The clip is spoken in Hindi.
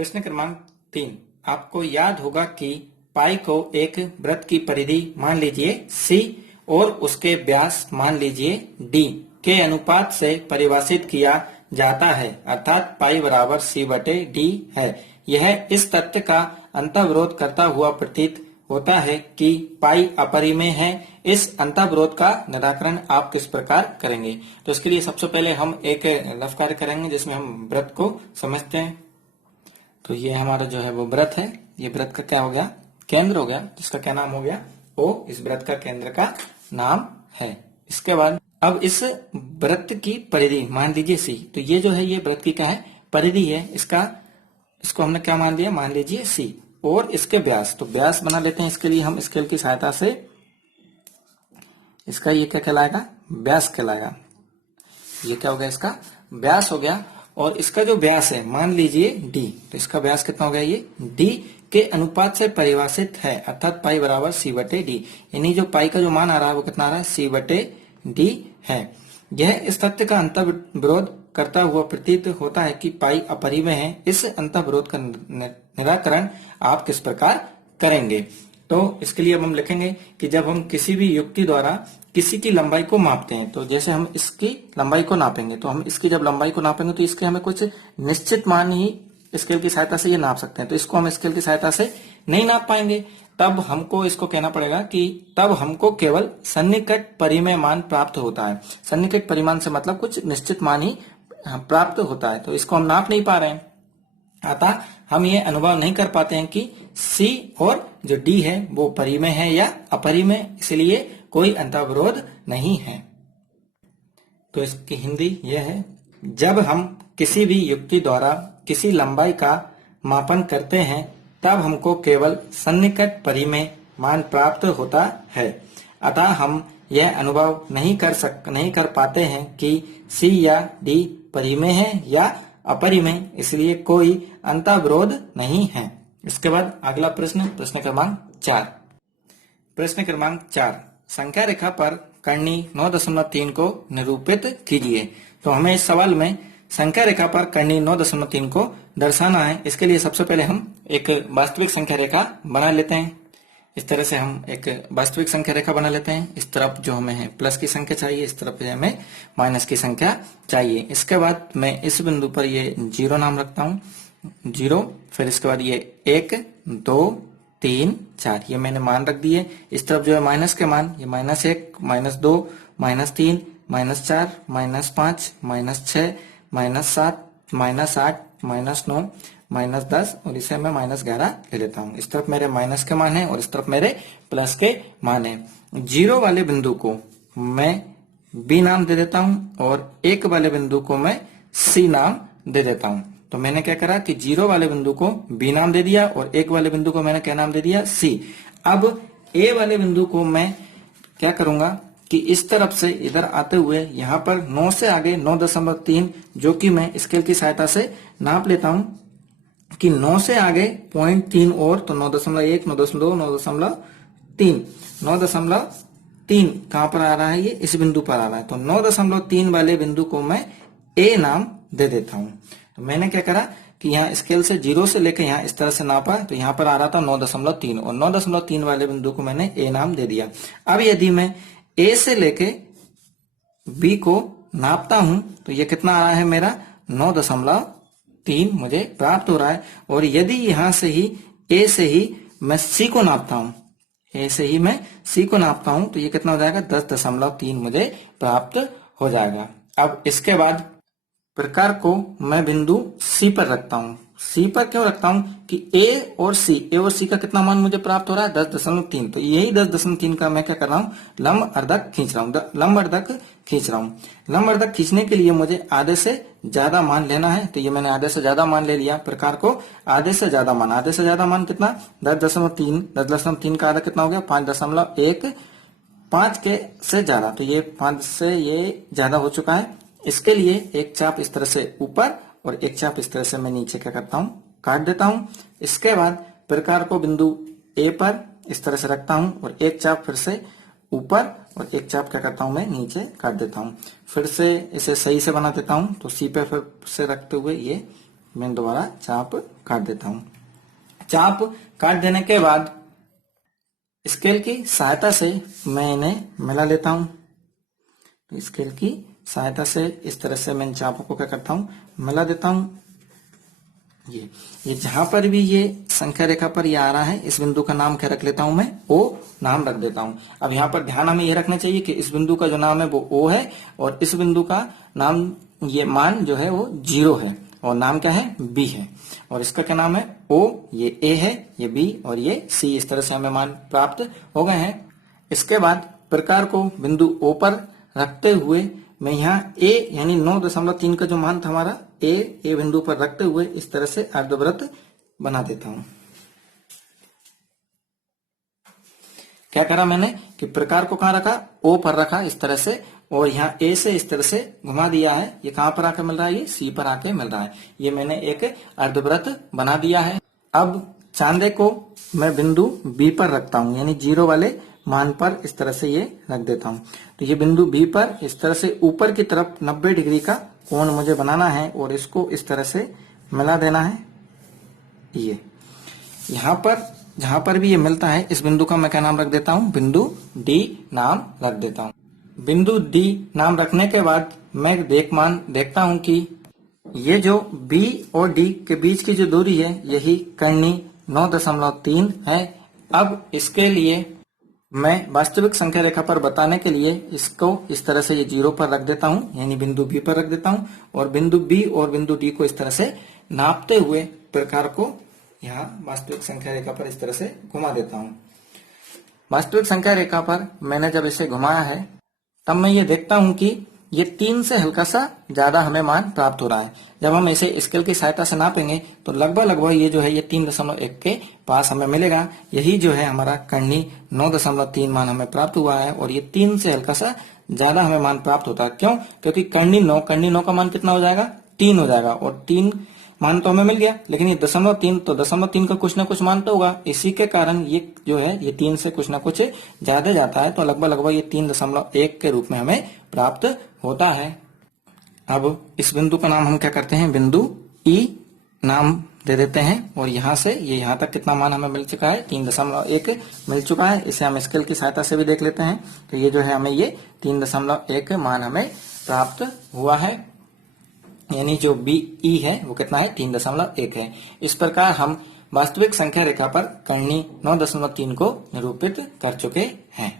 प्रश्न क्रमांक 3। आपको याद होगा कि पाई को एक वृत्त की परिधि मान लीजिए C और उसके व्यास मान लीजिए D के अनुपात से परिभाषित किया जाता है, अर्थात पाई बराबर C/D है। यह इस तथ्य का अंतर्विरोध करता हुआ प्रतीत होता है कि पाई अपरिमेय है। इस अंतर्विरोध का निराकरण आप किस प्रकार करेंगे? तो इसके लिए सबसे पहले हम एक लघु कार्य करेंगे जिसमें हम वृत्त को समझते हैं। तो ये हमारा जो है वो वृत्त है। ये वृत्त का क्या हो गया? केंद्र हो गया, जिसका क्या नाम हो गया? O इस वृत्त का केंद्र का नाम है। इसके बाद अब इस वृत्त की परिधि मान लीजिए C। तो ये जो है ये वृत्त की क्या है? परिधि है। इसको हमने क्या मान लिया? मान लीजिए C और इसके व्यास। तो व्यास बना लेते हैं। इसके लिए हम स्केल की सहायता से इसका ये क्या कहलाएगा? व्यास कहलाएगा। ये क्या हो गया? इसका व्यास हो गया। और इसका जो व्यास है मान लीजिए D। तो इसका व्यास कितना हो गया? ये D के अनुपात से परिभाषित है, अर्थात पाई बराबर C/D। यानी जो पाई का जो मान आ रहा है वो कितना आ रहा है? C/D है। यह इस तथ्य का अंतर्विरोध करता हुआ प्रतीत होता है कि पाई अपरिमेय है। इस अंतर्विरोध का निराकरण आप किस प्रकार करेंगे? तो इसके लिए अब हम लिखेंगे कि जब हम किसी भी युक्ति द्वारा किसी की लंबाई को मापते हैं, तो जैसे हम इसकी लंबाई को नापेंगे, तो हम इसकी जब लंबाई को नापेंगे तो इसके हमें कुछ निश्चित मान ही स्केल की सहायता से ये नाप सकते हैं। तो इसको हम स्केल की सहायता से नहीं नाप पाएंगे, तब हमको इसको कहना पड़ेगा कि तब हमको केवल सन्निकट परिमेय मान प्राप्त होता है। सन्निकट परिमाण से मतलब कुछ निश्चित मान ही प्राप्त होता है। तो इसको हम नाप नहीं पा रहे हैं, अतः हम ये अनुभव नहीं कर पाते हैं कि C और जो D है वो परिमेय है या अपरिमेय, इसलिए कोई अंतर्विरोध नहीं है। तो इसकी हिंदी यह है, जब हम किसी भी युक्ति द्वारा किसी लंबाई का मापन करते हैं तब हमको केवल सन्निकट परिमेय मान प्राप्त होता है, अतः हम यह अनुभव नहीं कर पाते हैं कि C या D परिमेय है या अपरिमेय, इसलिए कोई अंतर्विरोध नहीं है। इसके बाद अगला प्रश्न, प्रश्न क्रमांक 4। प्रश्न क्रमांक 4, संख्या रेखा पर कर्णी 9.3 को निरूपित कीजिए। तो हमें इस सवाल में संख्या रेखा पर कर्णी 9.3 को दर्शाना है। इसके लिए सबसे पहले हम एक वास्तविक संख्या रेखा बना लेते हैं। इस तरह से हम एक वास्तविक संख्या रेखा बना लेते हैं। इस तरफ जो हमें है प्लस की संख्या चाहिए, इस तरफ हमें माइनस की संख्या चाहिए। इसके बाद मैं इस बिंदु पर ये 0 नाम रखता हूँ, 0। फिर इसके बाद ये 1 2 3 4 ये मैंने मान रख दिए। इस तरफ जो है माइनस के मान, ये -1 -2 -3 -4 -5 -6 -7 -8 -9 -10 और इसे मैं -11 ले लेता हूँ। इस तरफ मेरे माइनस के मान है और इस तरफ मेरे प्लस के मान है। 0 वाले बिंदु को मैं B नाम दे देता हूँ और 1 वाले बिंदु को मैं C नाम दे देता हूँ। तो मैंने क्या करा कि 0 वाले बिंदु को B नाम दे दिया और 1 वाले बिंदु को मैंने क्या नाम दे दिया? C। अब A वाले बिंदु को मैं क्या करूंगा कि इस तरफ से इधर आते हुए यहाँ पर 9 से आगे 9.3 जो कि मैं स्केल की सहायता से नाप लेता हूं कि 9 से आगे 0.3 और, तो 9.1 9.2 9.3 9.3 कहां पर आ रहा है? ये इस बिंदु पर आ रहा है। तो 9.3 वाले बिंदु को मैं A नाम दे देता हूं। तो मैंने क्या करा कि यहाँ स्केल से 0 से लेकर यहाँ इस तरह से नापा, तो यहाँ पर आ रहा था 9.3 और 9.3 वाले बिंदु को मैंने A नाम दे दिया। अब यदि मैं A से लेके B को नापता हूं तो ये कितना आ रहा है? मेरा 9.3 मुझे प्राप्त हो रहा है। और यदि यहां से ही A से ही मैं C को नापता हूं, A से ही मैं C को नापता हूं तो ये कितना हो जाएगा? 10.3 मुझे प्राप्त हो जाएगा। अब इसके बाद प्रकार को मैं बिंदु C पर रखता हूं। C पर क्यों रखता हूं कि A और C का कितना मान मुझे प्राप्त हो रहा है? 10.3। तो यही 10.3 का मैं क्या कर रहा हूं? लंब अर्धक खींच रहा हूं। लंब अर्धक खींचने के लिए मुझे आधे से ज्यादा मान लेना है। तो ये मैंने आधे से ज्यादा मान ले लिया। प्रकार को आधे से ज्यादा मान कितना? 10.3। 10.3 का आधा कितना हो गया? 5.1। 5 के से ज्यादा, तो ये 5 से ये ज्यादा हो चुका है। इसके लिए एक चाप इस तरह से ऊपर और एक चाप इस तरह से मैं नीचे क्या करता हूं? काट देता हूं। इसके बाद प्रकार को बिंदु A पर इस तरह से रखता हूं और एक चाप फिर से ऊपर और एक चाप क्या करता हूं? मैं नीचे काट देता हूं। फिर से इसे सही से बना देता हूं। तो C पे फिर से रखते हुए ये मैं दोबारा चाप काट देता हूं। चाप काट देने के बाद स्केल की सहायता से मैं इन्हें मिला लेता हूं। तो स्केल की सहायता से इस तरह से मैं इन चापों को क्या करता हूं, मिला देता हूं। ये जहां पर भी ये संख्या रेखा पर ये आ रहा है, इस बिंदु का नाम क्या रख लेता हूं, मैं ओ नाम रख देता हूं। अब यहाँ पर ध्यान हमें ये रखना चाहिए कि इस बिंदु का जो नाम है वो ओ है और इस बिंदु का नाम, ये मान जो है वो 0 है और नाम क्या है, बी है। और इसका क्या नाम है, ओ, ये ए है, ये बी और ये सी। इस तरह से हमें मान प्राप्त हो गए हैं। इसके बाद प्रकार को बिंदु ओ पर रखते हुए मैं यहाँ ए यानी 9.3 का जो मान था हमारा, ए बिंदु पर रखते हुए इस तरह से अर्धवृत्त बना देता हूं। क्या करा मैंने कि प्रकार को कहां रखा, ओ पर रखा इस तरह से, और यहाँ ए से इस तरह से घुमा दिया है। ये कहां पर आके मिल रहा है, ये सी पर आके मिल रहा है। ये मैंने एक अर्धवृत्त बना दिया है। अब चांदे को मैं बिंदु बी पर रखता हूं, यानी 0 वाले मान पर इस तरह से ये रख देता हूं। तो ये बिंदु बी पर इस तरह से ऊपर की तरफ 90 डिग्री का कोण मुझे बनाना है और इसको इस तरह से मिला देना है। ये यहाँ पर जहां पर भी ये मिलता है, इस बिंदु का मैं क्या नाम रख देता हूं, बिंदु डी नाम रख देता हूं। बिंदु डी नाम रखने के बाद मैं देखता हूं कि ये जो बी और डी के बीच की जो दूरी है, यही कर्णी 9.3 है। अब इसके लिए मैं वास्तविक संख्या रेखा पर बताने के लिए इसको इस तरह से ये 0 पर रख देता हूं, यानी बिंदु बी पर रख देता हूं और बिंदु बी और बिंदु डी को इस तरह से नापते हुए प्रकार को यहाँ वास्तविक संख्या रेखा पर इस तरह से घुमा देता हूं। वास्तविक संख्या रेखा पर मैंने जब इसे घुमाया है, तब मैं ये देखता हूं कि ये 3 से हल्का सा ज्यादा हमें मान प्राप्त हो रहा है। जब हम इसे स्केल की सहायता से नापेंगे तो लगभग ये जो है ये 3.1 के पास हमें मिलेगा। यही जो है हमारा कर्णी 9.3 मान हमें प्राप्त हुआ है और ये 3 से हल्का सा ज्यादा हमें मान प्राप्त होता है। क्यों? क्योंकि कर्णी 9 का मान कितना हो जाएगा, 3 हो जाएगा और 3 मान तो हमें मिल गया, लेकिन ये 0.3, तो 0.3 का कुछ ना कुछ मान तो होगा। इसी के कारण ये जो है ये 3 से कुछ ना कुछ ज्यादा जाता है, तो लगभग ये 3.1 के रूप में हमें प्राप्त होता है। अब इस बिंदु का नाम हम क्या करते हैं, बिंदु ई नाम दे देते हैं और यहाँ से ये यहाँ तक कितना मान हमें मिल चुका है, 3.1 मिल चुका है। इसे हम स्केल की सहायता से भी देख लेते हैं। तो ये जो है हमें ये 3.1 मान हमें प्राप्त हुआ है, यानी जो बी ई है वो कितना है, 3.1 है। इस प्रकार हम वास्तविक संख्या रेखा पर कर्णी 9.3 को निरूपित कर चुके हैं।